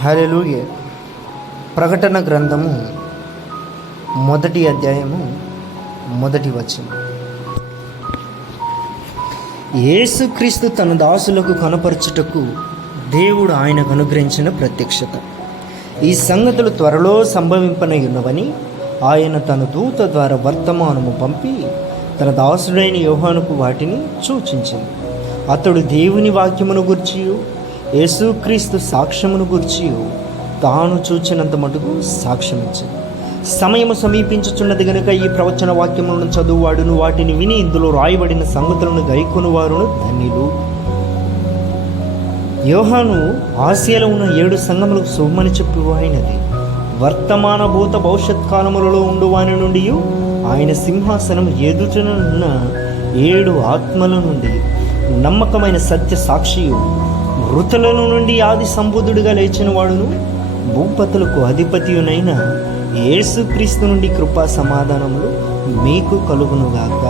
హల్లెలూయా. ప్రకటన గ్రంథము 1వ అధ్యాయము 1వ వచనం. యేసుక్రీస్తు తన దాసులకు కనపరచుటకు దేవుడు ఆయనకు అనుగ్రహించిన ప్రత్యక్షత. ఈ సంగతులు త్వరలో సంభవింపనయున్నవని ఆయన తన దూత ద్వారా వర్తమానము పంపి తన దాసుడైన యోహానుకు వాటిని సూచించింది. అతడు దేవుని వాక్యమును గూర్చియు యేసుక్రీస్తు సాక్ష్యమును గూర్చియు తాను చూచినంత మటుకు సాక్ష్యమిచ్చింది. సమయము సమీపించుచున్నది గనుక ఈ ప్రవచన వాక్యములను చదువువాడును వాటిని విని ఇందులో రాయబడిన సంగతులను గైకొను వారును ధన్యులు. యోహాను ఆసియాలో ఉన్న 7 సంఘములకు శుభమని చెప్పువాయినది. వర్తమాన భూత భవిష్యత్ కాలములలో ఉండువాని నుండి ఆయన సింహాసనం ఎదుటనున్న 7 ఆత్మల నుండి నమ్మకమైన సత్య సాక్షియు మృతులను నుండి ఆది సంబుద్ధుడిగా లేచిన వాడును భూపతులకు అధిపతియునైన యేసుక్రీస్తు నుండి కృపా సమాధానములు మీకు కలుగునుగాక.